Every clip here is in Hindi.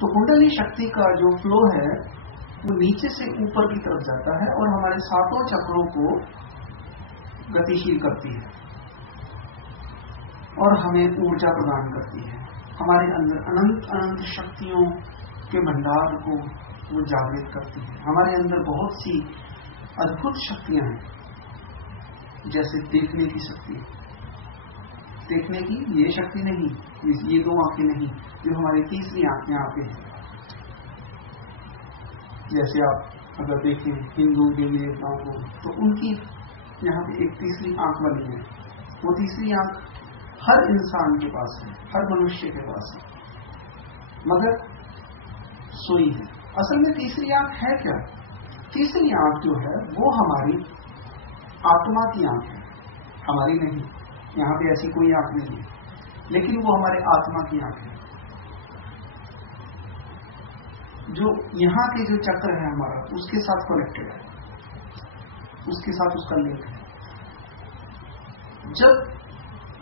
तो कुंडली शक्ति का जो फ्लो है वो नीचे से ऊपर की तरफ जाता है और हमारे सातों चक्रों को गतिशील करती है और हमें ऊर्जा प्रदान करती है। हमारे अंदर अनंत अनंत शक्तियों के भंडार को वो जागृत करती है। हमारे अंदर बहुत सी अद्भुत शक्तियां हैं, जैसे देखने की शक्ति। देखने की ये शक्ति नहीं, ये दो आंखें नहीं, जो हमारी तीसरी आंख यहाँ पे है। जैसे आप अगर देखें हिंदू देवी देवताओं को, तो उनकी यहाँ पे एक तीसरी आंख बनी है। वो तीसरी आंख हर इंसान के पास है, हर मनुष्य के पास है, मगर सोई है। असल में तीसरी आंख है क्या? तीसरी आंख जो है वो हमारी आत्मा की आंख है, हमारी नहीं। यहाँ पे ऐसी कोई आंख नहीं है, लेकिन वो हमारे आत्मा की आंख है। जो यहाँ के जो चक्र है हमारा, उसके साथ कनेक्टेड है, उसके साथ उसका लिंक है। जब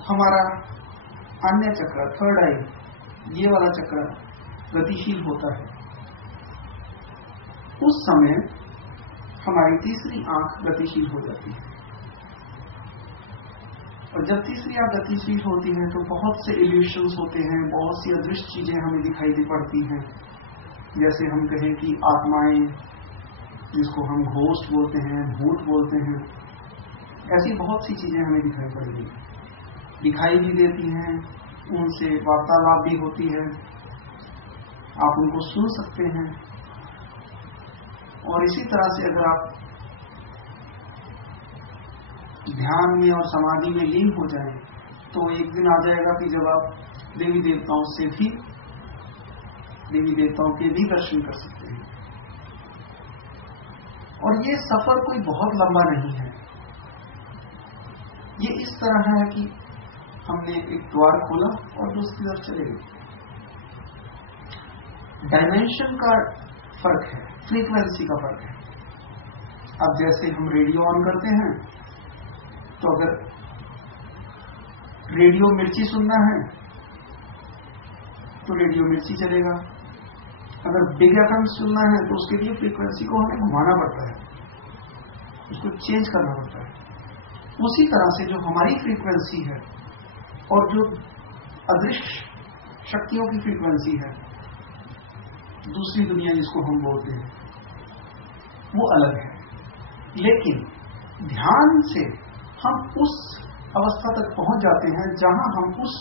हमारा अन्य चक्र, थर्ड आई, ये वाला चक्र गतिशील होता है, उस समय हमारी तीसरी आंख गतिशील हो जाती है। और जब तीसरी आंख गतिशील होती है तो बहुत से इल्यूशंस होते हैं, बहुत सी अदृश्य चीजें हमें दिखाई पड़ती हैं। जैसे हम कहें कि आत्माएं, जिसको हम घोस्ट बोलते हैं, भूत बोलते हैं, ऐसी बहुत सी चीजें हमें दिखाई पड़ेगी, दिखाई भी देती हैं, उनसे वार्तालाप भी होती है, आप उनको सुन सकते हैं। और इसी तरह से अगर आप ध्यान में और समाधि में लीन हो जाएं, तो एक दिन आ जाएगा कि जब आप देवी देवताओं के भी दर्शन कर सकते हैं। और ये सफर कोई बहुत लंबा नहीं है। ये इस तरह है कि हमने एक द्वार खोला और दूसरी तरफ चले गए। डायमेंशन का फर्क है, फ्रीक्वेंसी का फर्क है। अब जैसे हम रेडियो ऑन करते हैं, तो अगर रेडियो मिर्ची सुनना है तो रेडियो मिर्ची चलेगा। अगर बिग एफएम सुनना है तो उसके लिए फ्रीक्वेंसी को हमें घुमाना पड़ता है, उसको चेंज करना पड़ता है। उसी तरह से जो हमारी फ्रीक्वेंसी है और जो अदृश्य शक्तियों की फ्रीक्वेंसी है, दूसरी दुनिया जिसको हम बोलते हैं, वो अलग है। लेकिन ध्यान से हम उस अवस्था तक पहुंच जाते हैं जहां हम उस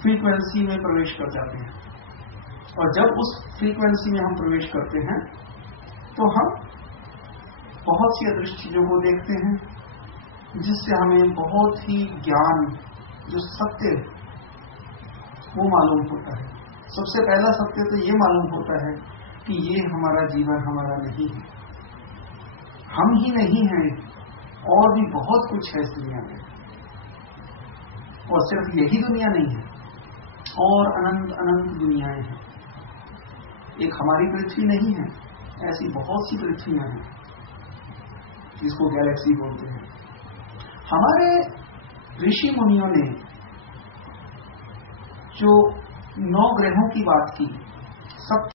फ्रीक्वेंसी में प्रवेश कर जाते हैं। और जब उस फ्रीक्वेंसी में हम प्रवेश करते हैं तो हम बहुत सी अदृश्य चीजों को देखते हैं, जिससे हमें बहुत ही ज्ञान, जो सत्य, वो मालूम होता है। सबसे पहला सत्य तो ये मालूम होता है कि ये हमारा जीवन हमारा नहीं है, हम ही नहीं हैं, और भी बहुत कुछ है इस दुनिया में। और सिर्फ यही दुनिया नहीं है, और अनंत अनंत दुनियाएं हैं। एक हमारी पृथ्वी नहीं है, ऐसी बहुत सी पृथ्वियां हैं जिसको गैलेक्सी बोलते हैं। हमारे ऋषि मुनियों ने जो 9 ग्रहों की बात की, सब